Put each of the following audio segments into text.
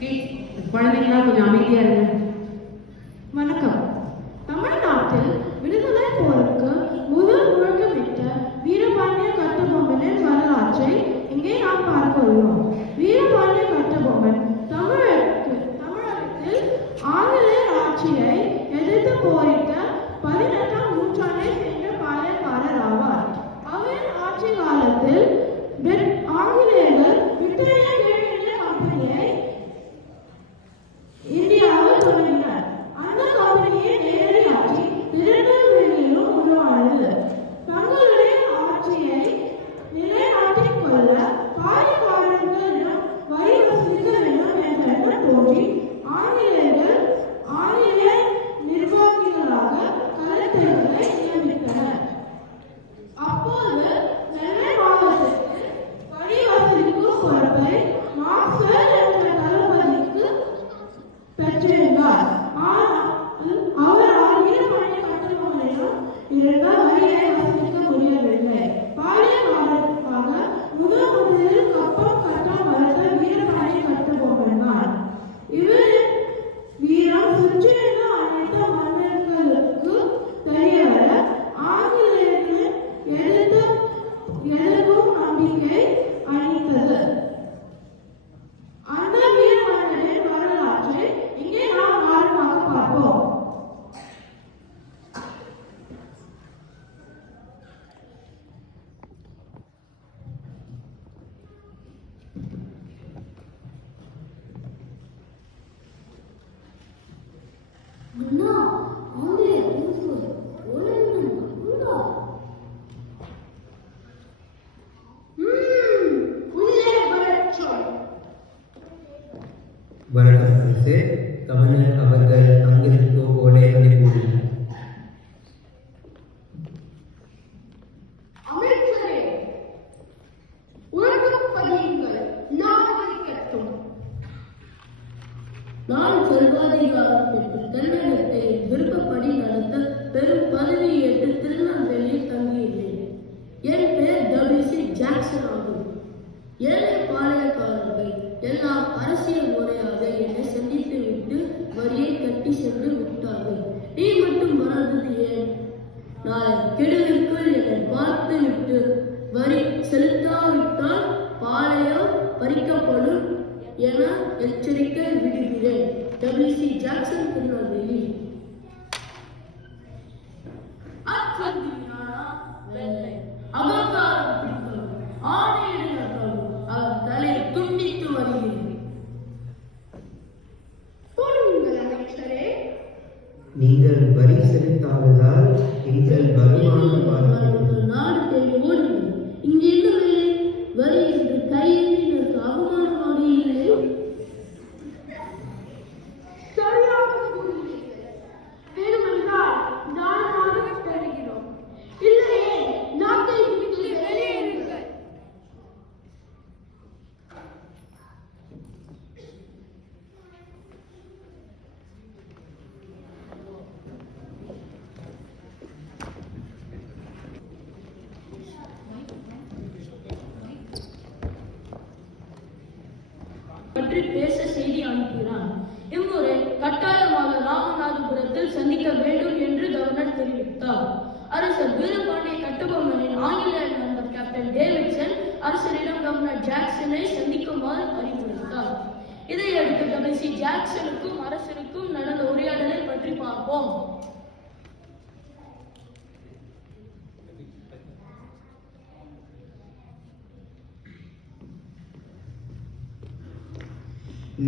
குழந்தைங்களா கொஞ்சம் அமைதியா இருங்க. வணக்கம். தமிழ்நாட்டில் விடுதலை போருக்கு முதல் முழக்கமிட்ட வீரபாண்டிய கட்டபொம்மனின் வரலாற்றை இங்கே நாம் பார்க்க உள்ளோம். வீரபாண்டிய கட்டபொம்மன் தமிழகத்தில் ஆங்கிலேயர் ஆட்சியை எதிர்த்து போரிட்ட 18ஆம் நூற்றாண்டை சேர்ந்த பாளையக்காரர் ஆவார். அவரின் ஆட்சி காலத்தில் ஆங்கிலேயர்கள் விக்டோரியா கிழக்கிந்திய கம்பெனியை இந்தியாவில் தொடங்கினர். அந்த கம்பெனியின் நேரடி ஆட்சி திருநெல்வேலியிலும் உருவானது. தங்களுடைய ஆட்சியை நிலைநாட்டிக் கொள்ள பாளையக்காரர்களிடம் வரி வசூலிக்க வேண்டும் என்ற எண்ணம் தோன்றி ஆங்கிலேய நிர்வாகிகளாக கலெக்டர்களை நியமித்தனர். அப்போது நெல்லை மாவட்டத்தில் வரி வசூலிக்கும் பொறுப்பை மாஸ்டர் என்ற தளபதிக்கு பெற்றிருந்தார். ஆனால் அவரால் வீரபாண்டிய கட்டபொம்மனிடம் இருந்த வரியை வசூலிக்க முடியவில்லை. பாளையக்காரருக்காக முதலில் கப்பம் கட்ட மறுத்த வீரபாண்டிய கட்டபொம்மன் தான். இவரின் வீரம் சுற்றியிருந்த அனைத்து மன்னர்களுக்கு தெரியவர ஆங்கிலேயர்களின் எதிர்க்கும் நம்பிக்கை அளித்தது. அந்த வீரமன்னனின் வரலாற்றை இங்கே நாம் ஆழமாக பார்ப்போம். வணக்கம் அரசே. கவர்னர் அவர்கள் அங்கிருக்கோ ஓலை அனுப்பியுள்ளார். நான் சர்வாதிகாரம் பெற்று தமிழகத்தை விருப்பப்படி நடத்த பெரும் பதவி ஏற்று திருநெல்வேலியில் தங்கியுள்ளேன். என் பெயர் W.C. ஜாக்சன் ஆகும். ஏழை பாளையக்காரர்கள் எல்லாம் அரசியல் முறையாக என்னை சந்தித்து விட்டு வரியை கட்டி சென்று விட்டார்கள். நீ மட்டும் வராதது ஏன்? நாளை கெடுவிற்குள் என்னை பார்த்து விட்டு வரி செலுத்தாவிட்டால் பாளையம் பறிக்கப்படும் என எச்சரிக்கை விடுகிறேன். W.C. ஜாக்சன், திருநெல்வேலி. அகங்காரம் பிடித்தவர் ஆணையிடுங்கள். அவர் தலையை துண்டித்து வருகிறேன். நீங்கள் வரி செலுத்தாததால் எங்கள் வருமானம் பாதிக்கிறது. நாடு தேடி ஓடுங்கள். இங்கே என்ன வேலை? வரி என்று கையெழுந்து அவமானமாக இல்லை. வேண்டுமென்றால் நானாக தருகிறோம். இல்லையே நாட்டை விட்டு வெளியேறுங்கள். பற்றி பேச செய்தி அனுப்புகிறான். இம்முறை கட்டாயமாக ராமநாதபுரத்தில் சந்திக்க வேண்டும் என்று கவர்னர் தெரிவித்தார். அரசர் வீரபாண்டிய கட்டபொம்மனின் ஆங்கிலேய நண்பர் கேப்டன் டேவிட்சன் அரசரிடம் கவர்னர் ஜாக்சனை சந்திக்குமாறு அறிவுறுத்தார். இதையடுத்து W.C. ஜாக்சனுக்கும் அரசருக்கும் நடந்த உரையாடலை பற்றி பார்ப்போம்.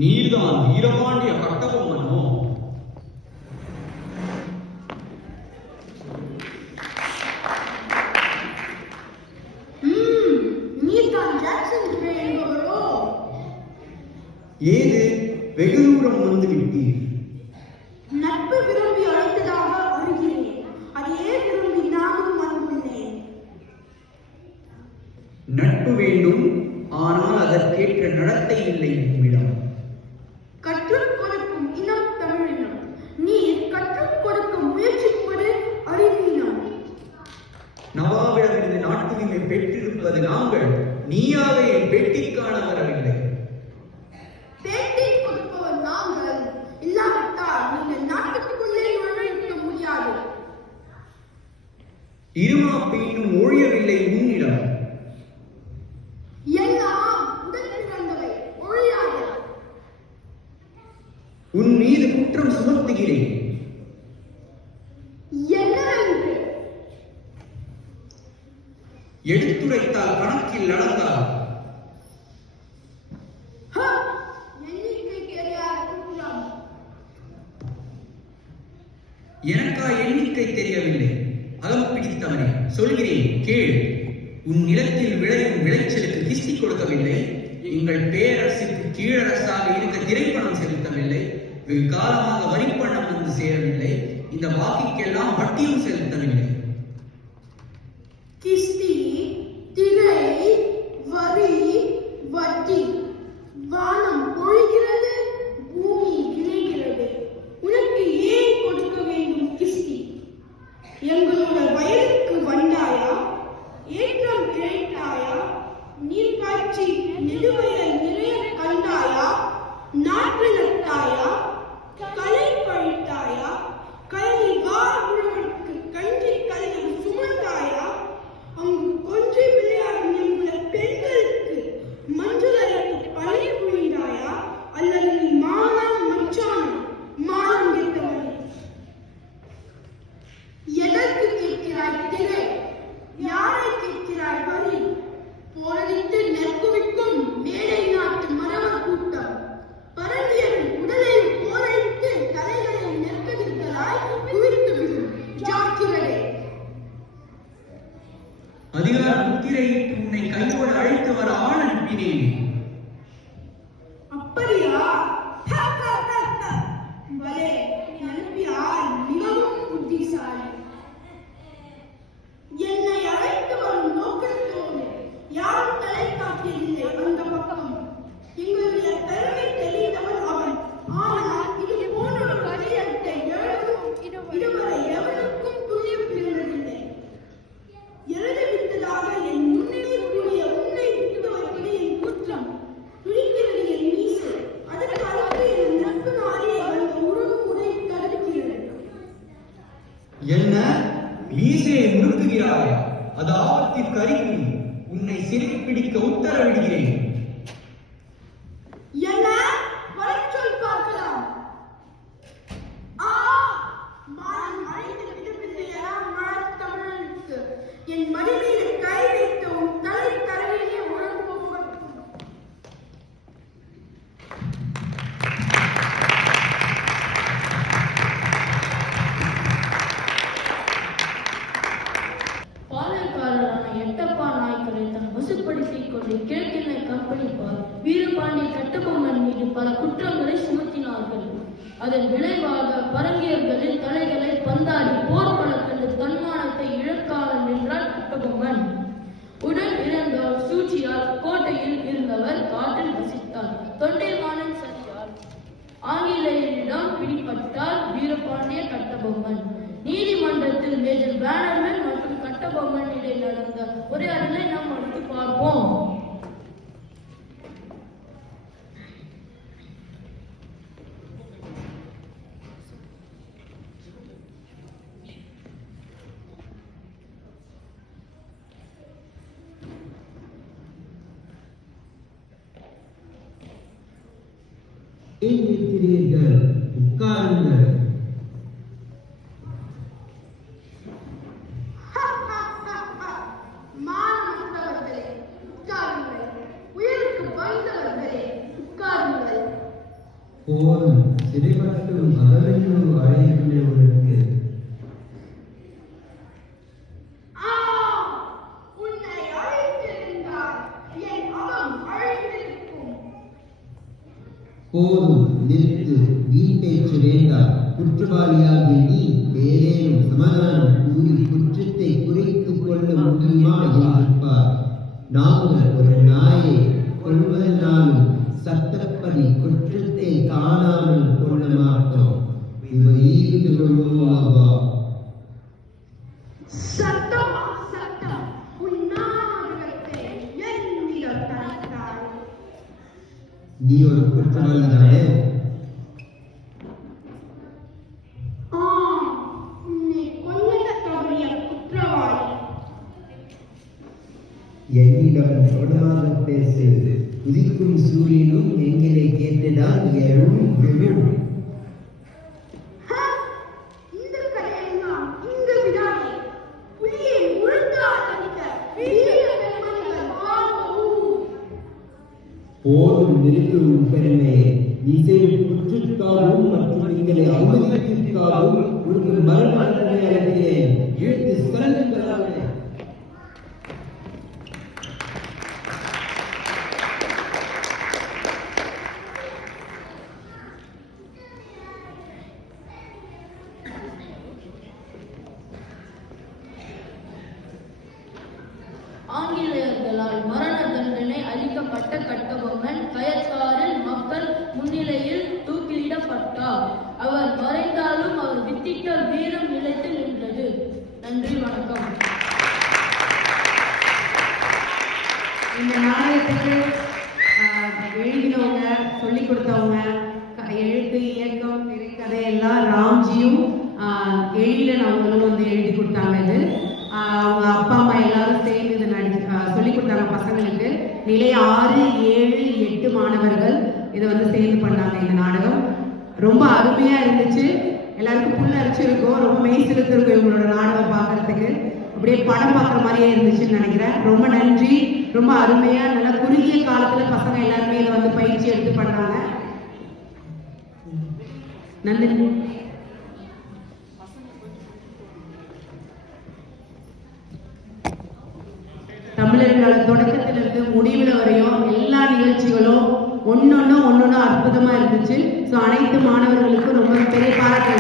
நீர்தான் வீரபாண்டிய கட்டபொம்மனோ? நீதான் ஜாக்சன் என்பவரோ? ஏது வெகு தூரம் வந்து விட்டீர்? நட்பு விரும்பி அழைத்ததாக வருகிறேன். அதையே விரும்பி நானும் வந்துள்ளேன். நட்பு வேண்டும், ஆனால் அதற்கேற்ற நடத்தை இல்லை நம்மிடம். கற்றுக் கொடுக்கும் இனம் தமிழினம். நீ கற்றுக் கொடுக்க முயற்சிப்பது அறிவீனம். நவாபிடமிருந்து நாட்டுரிமை பெற்றிருப்பது நாங்கள், நீயாவே பேட்டிக்கான வரவில்லை. பேட்டி கொடுக்க இருமாப்பு இன்னும் ஒழியவில்லை உன்னிடம். எல்லாம் உடன் பிறந்தவை ஒழியாது. உன் மீது குற்றம் சுமத்துகிறேன். என்னவென்று? எடுத்துரைத்தால் கணக்கில் நடந்தால் எண்ணிக்கை தெரியாத குற்றம். எனக்கா எண்ணிக்கை தெரியவில்லை. அகம் பிடித்தவனே, சொல்கிறேன் கேள். உன் நிலத்தில் விளையும் விளைச்சலுக்கு கிஸ்தி கொடுக்கவில்லை. எங்கள் பேரரசுக்கு கீழரசாக இருக்க திரைப்பணம் செலுத்தவில்லை. வெகு காலமாக வரிப்பணம் வந்து சேரவில்லை. இந்த பாக்கிக்கெல்லாம் வட்டியும் செலுத்தவில்லை. கிஸ்தி, திரை, வரி, வட்டி. வானம் பொழிகிறது, பூமி விளைகிறது. உனக்கு ஏன் கொடுக்க வேண்டும் கிஸ்தி? எங்களோட வயலுக்கு வந்தாயா? ஏற்றம் இழைத்தாயா? நீர் காய்ச்சி நெடுவயல் நிறைய கண்டாயா? நாற்று நட்டாயா? களை பழித்தாயா? கழனி வாழ்வுக்கு கஞ்சி கலையம் சுமந்தாயா? அங்கு கொஞ்சி விளையாடும் எங்குள்ள பெண்களுக்கு மஞ்சள் அரைத்து பழி புரிந்தாயா? அல்லது நீ மானம் மச்சானம் மானம் கெட்டவன்? எதற்கு கேட்கிறாய் திரை? யாரை கேட்கிறாய் வரி? போரடித்து நெற்குவிக்கும் மேலை நாட்டு மரவர் கூட்டம் பரவியவன் உடலை போரடித்து தலைகளை நெற்கவிர்களாய் குவித்து விடும். ஜாக்கிரதை. அதிகார முத்திரையிட்டு உன்னை கையோடு அழைத்து வர ஆள் அனுப்பினேன். அப்படியா? பலே, அனுப்பியால் மிகவும் புத்திசாலி. என்னை அழைத்து வரும் நோக்கத்தோடு யாரும் தலை காட்டியதில்லை அந்த பக்கம். எங்களுடைய திறமை தெரிந்தவன் அவன். ஆனால் இது போன்ற ஒரு காரியத்தை இதுவரை எவனுக்கும் புரியவில்லை. எழுதவிட்டதாக என் முன்னே கூடிய உன்னை விட்டு வைப்பது என் குற்றம். துணிக்கிறது என் மீசை. அதற்கு அடுத்து என் நட்பு நாளே அந்த உறவு முறை தடுக்கிறது. என்ன மீசையை முறுக்குகிறாயா? அது ஆபத்திற்கு அறிகுறி. உன்னை சிறை பிடிக்க உத்தரவிடுகிறேன். என்ன? வரச்சொல் பார்க்கலாம். மானம் அழைத்து விடவில்லையா மழத்தமிழனுக்கு? என் மடி மீது கை வைத்து உன் தலை தரையிலே உழம்பும். பாளையக்காரரான எட்டப்பா நாயக்கரை தன் வசுப்படுத்திக் கொண்டு கிழக்கிணை கம்பெனிப்பார் வீரபாண்டிய கட்டபொம்மன் மீது பல குற்றங்களை சுமத்தினார்கள். அதன் விளைவாக பரங்கியர்களின் தலைகளை பந்தாடி போர்க்களம் கண்டு தன்மானத்தை இழக்காமல் நின்றார் கட்டபொம்மன். உடன் இறந்தோர் சூழ்ச்சியால் கோட்டையில் இருந்தவர் காட்டில் வசித்தார். தொண்டைமானன் சரியால் ஆங்கிலேயரிடம் பிடிபட்டார் வீரபாண்டிய கட்டபொம்மன். நீதிமன்றத்தில் மேஜர் பேனர்மேன் மற்றும் கட்டபொம்மன் இடையே நடந்த உரையாடலை நாம் அடுத்து பார்ப்போம். ஏன் இருக்கிறீர்கள்? உட்காருங்கள். மானமற்றவர்களே உட்காருங்கள். உயிருக்கு பயந்தவர்களே உட்காருங்கள். போதும், சிறைப்பட்டும் அகலென்று அழைக்கிறவர்களுக்கு உன்னை அழைத்திருந்தால் என் அகம் அழைத்திருக்கும். போதும், நிறுத்து. வீட்பேச்சு வேண்டாம். குற்றவாளியாகிய நீ வேறேனும் சமாதானம் கூறி குற்றத்தை குறைத்துக் கொள்ள முடியுமா என்று பார். நாங்கள் ஒரு நாயை கொள்வதனாலும் சட்டப்படி குற்றத்தை காணாமல் கொள்ள மாட்டோம். சட்டமா சட்டம்? உன்னாகத்தை என்னிடம் தந்தாய். நீ ஒரு குற்றவாளி தானே? உன்னை கொல்ல தவறிய குற்றவாளி. என்னிடம் தொடாத பேசு. உதிக்கும் சூரியனும் எங்களை கேட்டுதான் எழும் விழும். இந்த கதையெல்லாம் இந்த விடாதே. புலியை உழுந்தால் அடிக்க வீர பெருமக்கள் வாழ்வும். போதும் நிறுத்தும் பெருமையை இசையில் குற்றத்தாலும் மற்றும் எங்களை அவமதிப்பிற்காகவும் உனக்கு மரண தண்டனை அளிக்கிறேன். எழுத்து சிறந்தவர்களாக ஆங்கிலேயர்களால் மரண தண்டனை அளிக்கப்பட்ட கட்டபொம்மன் கயத்தாரில் மக்கள் முன்னிலையில் தூக்கிலிடப்பட்டார். அவர் மறைந்தாலும் அவர் வித்திட்ட வீரம் நிலைத்து நின்றது. நன்றி, வணக்கம். இந்த நாடகத்துக்கு எழுதினவங்க, சொல்லிக் கொடுத்தவங்க, எழுத்து, இயக்கம், திரைக்கதை எல்லாம் ராம்ஜியும் எழிலன் அவங்களும் வந்து எழுதி கொடுத்தாங்க. இது அவங்க அப்பா அம்மா எல்லாரும் சேர்ந்து இதை சொல்லிக் கொடுத்தாங்க பசங்களுக்கு. நிலை 6, 7, 8 மாணவர்கள் இதை வந்து சேர்ந்து பண்ணாங்க. இந்த நாடகம் ரொம்ப அருமையா இருந்துச்சு. எல்லாருக்கும் புல் அரிச்சிருக்கும், ரொம்ப மெய் சிலுத்திருக்கும் இவங்களோட நாடகம் பார்க்கறதுக்கு. அப்படியே படம் பார்க்குற மாதிரியே இருந்துச்சுன்னு நினைக்கிறேன். ரொம்ப நன்றி. ரொம்ப அருமையா நல்லா குறுகிய காலத்துல பசங்க எல்லாருமே இதை வந்து பயிற்சி எடுத்து பண்ணாங்க. நன்றி. தமிழர்களோட தொடக்கத்திலிருந்து முடிவுல வரையும் எல்லா நிகழ்ச்சிகளும் ஒன்னொன்னு அற்புதமா இருந்துச்சு. ஸோ அனைத்து மாணவர்களுக்கும் ரொம்ப பெரிய பாராட்டு.